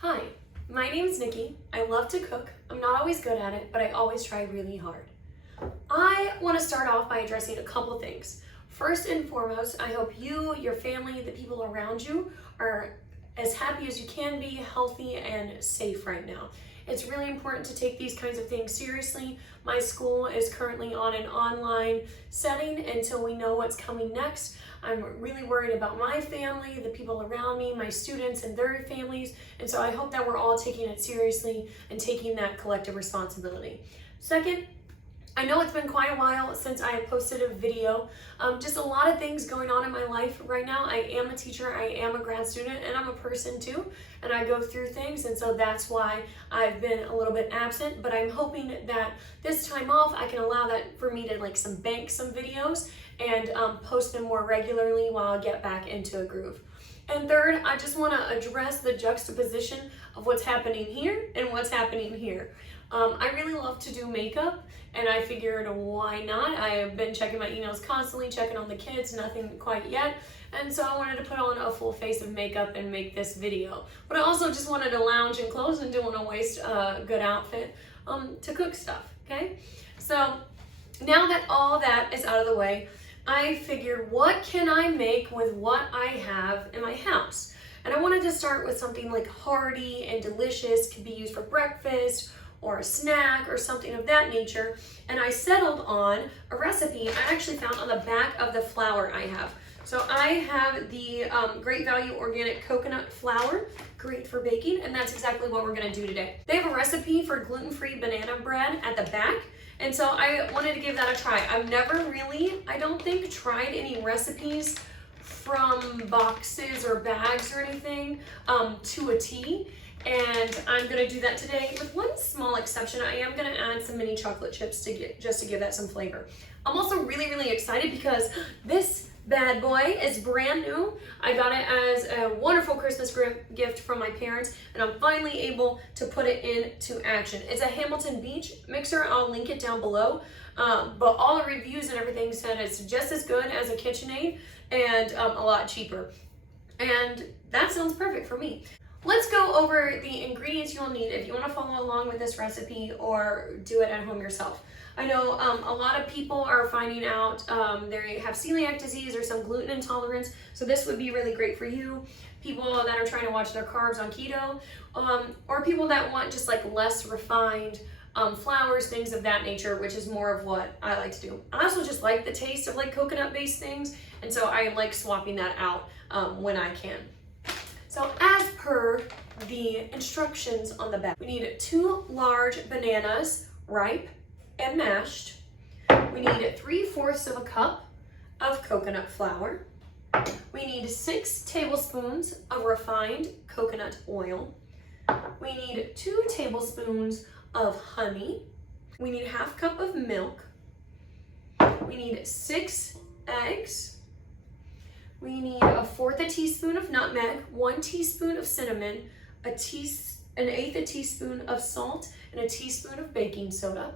Hi, my name is Nikki. I love to cook. I'm not always good at it, but I always try really hard. I want to start off by addressing a couple things. First and foremost, I hope you, your family, the people around you are as happy as you can be, healthy and safe right now. It's really important to take these kinds of things seriously. My school is currently on an online setting until we know what's coming next. I'm really worried about my family, the people around me, my students and their families, and so I hope that we're all taking it seriously and taking that collective responsibility. Second, I know it's been quite a while since I posted a video. Just a lot of things going on in my life right now. I am a teacher, I am a grad student, and I'm a person too, and I go through things, and so that's why I've been a little bit absent, but I'm hoping that this time off I can allow that for me to bank some videos and post them more regularly while I get back into a groove. And third, I just want to address the juxtaposition of what's happening here and what's happening here. I really love to do makeup, and I figured why not? I have been checking my emails constantly, checking on the kids, nothing quite yet. And so I wanted to put on a full face of makeup and make this video. But I also just wanted to lounge in clothes and didn't want to waste a good outfit to cook stuff, okay? So now that all that is out of the way, I figured, what can I make with what I have in my house? And I wanted to start with something like hearty and delicious, could be used for breakfast or a snack or something of that nature. And I settled on a recipe I actually found on the back of the flour I have. So I have the Great Value Organic Coconut Flour, great for baking, and that's exactly what we're gonna do today. They have a recipe for gluten-free banana bread at the back, and so I wanted to give that a try. I've never really, I don't think, tried any recipes from boxes or bags or anything to a T. And I'm gonna do that today with one small exception. I am gonna add some mini chocolate chips just to give that some flavor. I'm also really, really excited because this bad boy is brand new. I got it as a wonderful Christmas gift from my parents, and I'm finally able to put it into action. It's a Hamilton Beach mixer. I'll link it down below. But all the reviews and everything said it's just as good as a KitchenAid and a lot cheaper. And that sounds perfect for me. Let's go over the ingredients you'll need if you want to follow along with this recipe or do it at home yourself. I know a lot of people are finding out they have celiac disease or some gluten intolerance, so this would be really great for you. People that are trying to watch their carbs on keto, or people that want just less refined flours, things of that nature, which is more of what I like to do. I also just like the taste of coconut-based things, and so I like swapping that out when I can. So as per the instructions on the back, we need 2 large bananas, ripe and mashed. We need 3/4 of a cup of coconut flour. We need 6 tablespoons of refined coconut oil. We need 2 tablespoons of honey. We need 1/2 cup of milk. We need 6 eggs. We need 1/4 teaspoon of nutmeg, 1 teaspoon of cinnamon, an 1/8 teaspoon of salt, and a teaspoon of baking soda.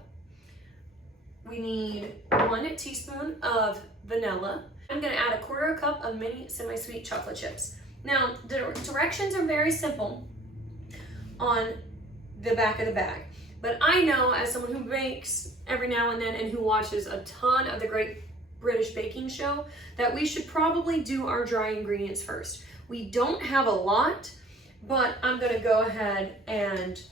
We need 1 teaspoon of vanilla. I'm gonna add 1/4 cup of mini semi-sweet chocolate chips. Now, the directions are very simple on the back of the bag, but I know as someone who bakes every now and then and who watches a ton of the Great British Baking Show, that we should probably do our dry ingredients first. We don't have a lot, but I'm gonna go ahead and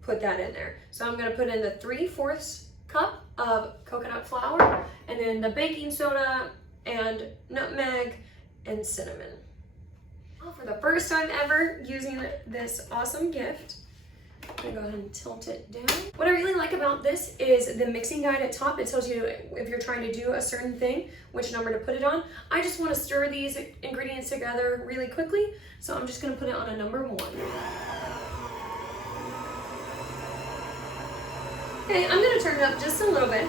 put that in there. So I'm gonna put in the 3/4 cup of coconut flour, and then the baking soda and nutmeg and cinnamon. Well, for the first time ever using this awesome gift, I'm gonna go ahead and tilt it down. What I really like about this is the mixing guide at top. It tells you if you're trying to do a certain thing, which number to put it on. I just want to stir these ingredients together really quickly, so I'm just gonna put it on a number 1. Okay, I'm gonna turn it up just a little bit,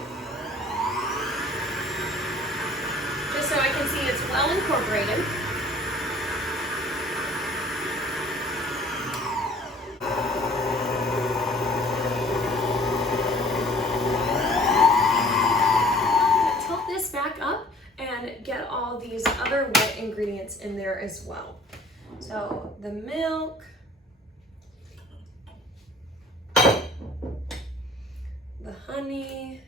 just so I can see it's well incorporated. Get all these other wet ingredients in there as well. So the milk, the honey,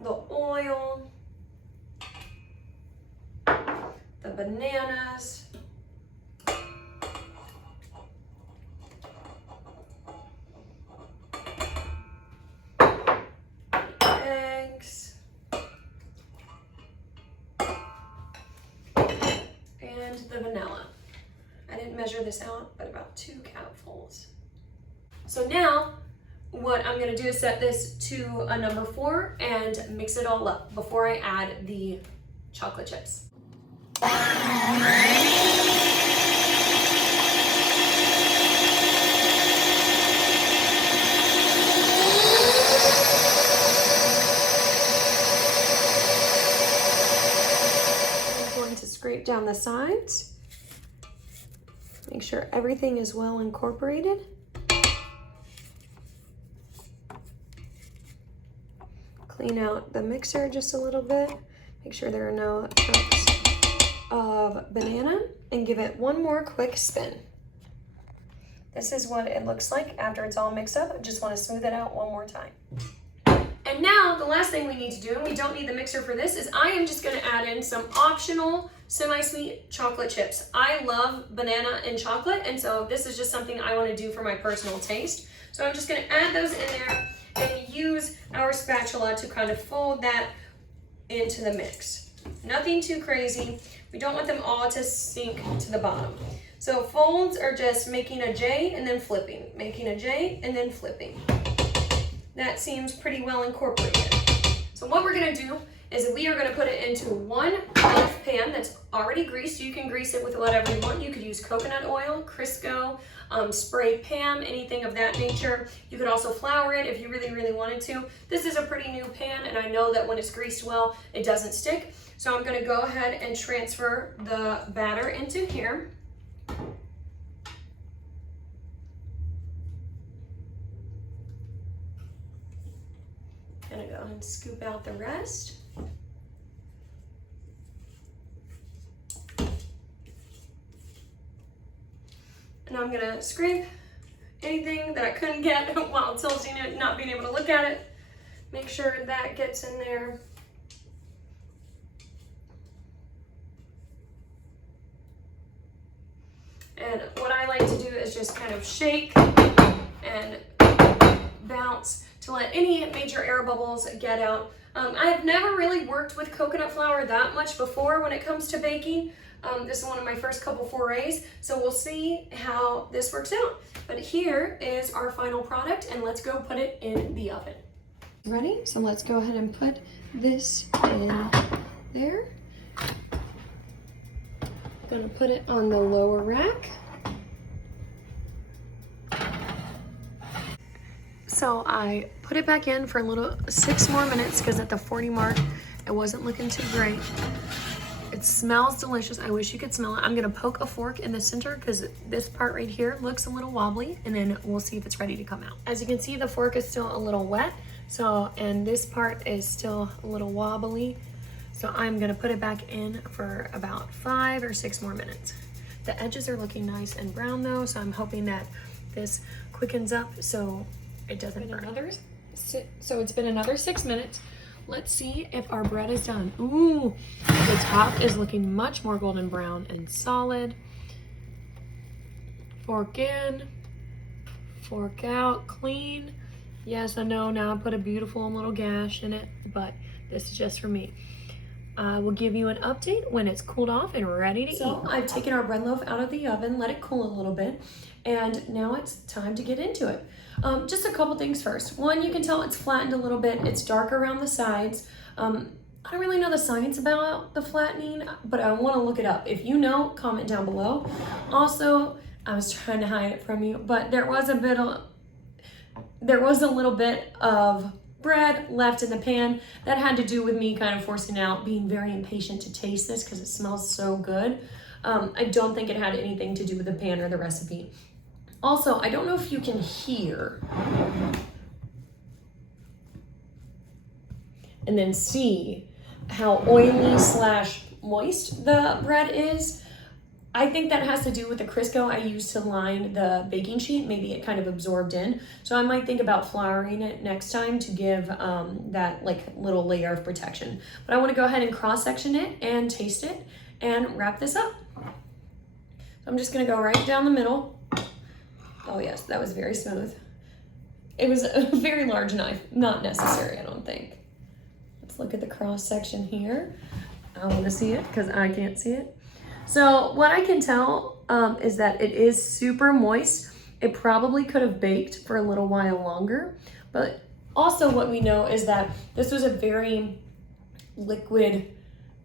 the oil, the bananas, eggs, and the vanilla. I didn't measure this out, but about 2 cupfuls. So now what I'm gonna do is set this to a number 4 and mix it all up before I add the chocolate chips. I'm going to scrape down the sides. Make sure everything is well incorporated. Clean out the mixer just a little bit. Make sure there are no chunks of banana and give it one more quick spin. This is what it looks like after it's all mixed up. I just want to smooth it out one more time. And now the last thing we need to do, and we don't need the mixer for this, is I am just going to add in some optional semi-sweet chocolate chips. I love banana and chocolate, and so this is just something I want to do for my personal taste. So I'm just going to add those in there and use our spatula to kind of fold that into the mix. Nothing too crazy. We don't want them all to sink to the bottom. So folds are just making a J and then flipping, making a J and then flipping. That seems pretty well incorporated. So what we're gonna do is we are gonna put it into one loaf pan that's already greased. You can grease it with whatever you want. You could use coconut oil, Crisco, spray Pam, anything of that nature. You could also flour it if you really, really wanted to. This is a pretty new pan, and I know that when it's greased well, it doesn't stick. So I'm gonna go ahead and transfer the batter into here. Gonna go ahead and scoop out the rest. And I'm gonna scrape anything that I couldn't get while tilting it, not being able to look at it. Make sure that gets in there. And what I like to do is just kind of shake and bounce to let any major air bubbles get out. I have never really worked with coconut flour that much before when it comes to baking. This is one of my first couple forays, so we'll see how this works out. But here is our final product, and let's go put it in the oven. Ready? So let's go ahead and put this in there. Gonna put it on the lower rack. So I put it back in for a little 6 more minutes because at the 40 mark, it wasn't looking too great. It smells delicious. I wish you could smell it. I'm gonna poke a fork in the center because this part right here looks a little wobbly, and then we'll see if it's ready to come out. As you can see, the fork is still a little wet. And this part is still a little wobbly. So I'm gonna put it back in for about 5 or 6 more minutes. The edges are looking nice and brown though, so I'm hoping that this quickens up so it doesn't burn. So it's been another 6 minutes. Let's see if our bread is done. Ooh, the top is looking much more golden brown and solid. Fork in, fork out, clean. Yes, I know now I put a beautiful little gash in it, but this is just for me. I will give you an update when it's cooled off and ready to eat. So I've taken our bread loaf out of the oven, let it cool a little bit, and now it's time to get into it. Just a couple things first. One, you can tell it's flattened a little bit. It's dark around the sides. I don't really know the science about the flattening, but I want to look it up. If you know, comment down below. Also, I was trying to hide it from you, but there was a little bit of bread left in the pan. That had to do with me kind of forcing out, being very impatient to taste this because it smells so good. I don't think it had anything to do with the pan or the recipe. Also, I don't know if you can hear and then see how oily / moist the bread is. I think that has to do with the Crisco I used to line the baking sheet. Maybe it kind of absorbed in. So I might think about flouring it next time to give that like little layer of protection. But I want to go ahead and cross-section it and taste it and wrap this up. So I'm just going to go right down the middle. Oh yes, that was very smooth. It was a very large knife. Not necessary, I don't think. Let's look at the cross-section here. I want to see it because I can't see it. So what I can tell is that it is super moist. It probably could have baked for a little while longer, but also what we know is that this was a very liquid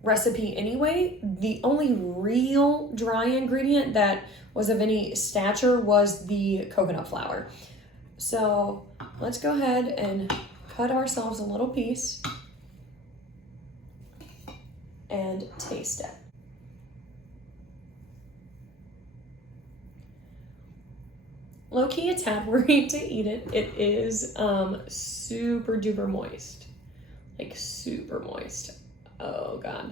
recipe anyway. The only real dry ingredient that was of any stature was the coconut flour. So let's go ahead and cut ourselves a little piece and taste it. Low-key a tad worried to eat it. It is super duper moist. Like super moist. Oh God.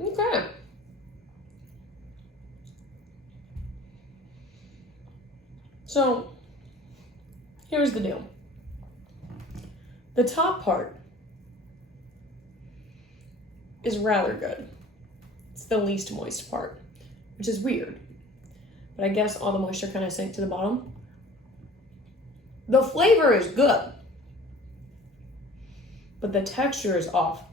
Okay. So here's the deal. The top part is rather good. It's the least moist part, which is weird. But I guess all the moisture kind of sank to the bottom. The flavor is good, but the texture is off.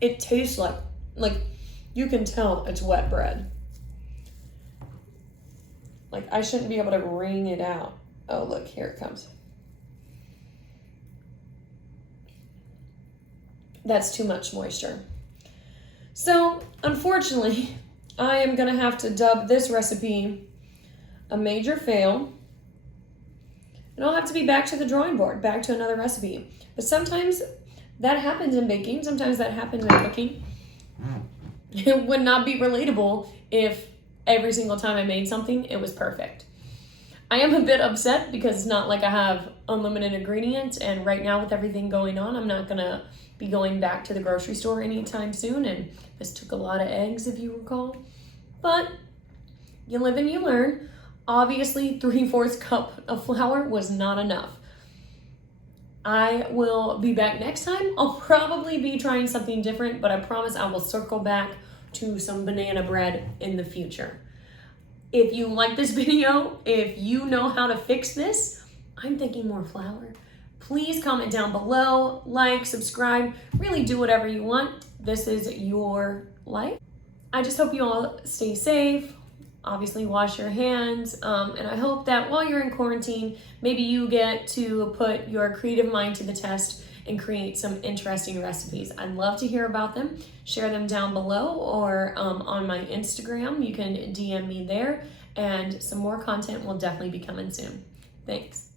It tastes like you can tell it's wet bread. Like I shouldn't be able to wring it out. Oh, look, here it comes. That's too much moisture. So, unfortunately, I am gonna have to dub this recipe a major fail. And I'll have to be back to the drawing board, back to another recipe. But sometimes that happens in baking, sometimes that happens in cooking. It would not be relatable if every single time I made something, it was perfect. I am a bit upset because it's not like I have unlimited ingredients, and right now with everything going on, I'm not gonna be going back to the grocery store anytime soon, and this took a lot of eggs, if you recall. But you live and you learn. Obviously, 3/4 cup of flour was not enough. I will be back next time. I'll probably be trying something different, but I promise I will circle back to some banana bread in the future. If you like this video, if you know how to fix this, I'm thinking more flour. Please comment down below, like, subscribe, really do whatever you want. This is your life. I just hope you all stay safe. Obviously wash your hands. And I hope that while you're in quarantine, maybe you get to put your creative mind to the test and create some interesting recipes. I'd love to hear about them. Share them down below or on my Instagram. You can DM me there, and some more content will definitely be coming soon. Thanks.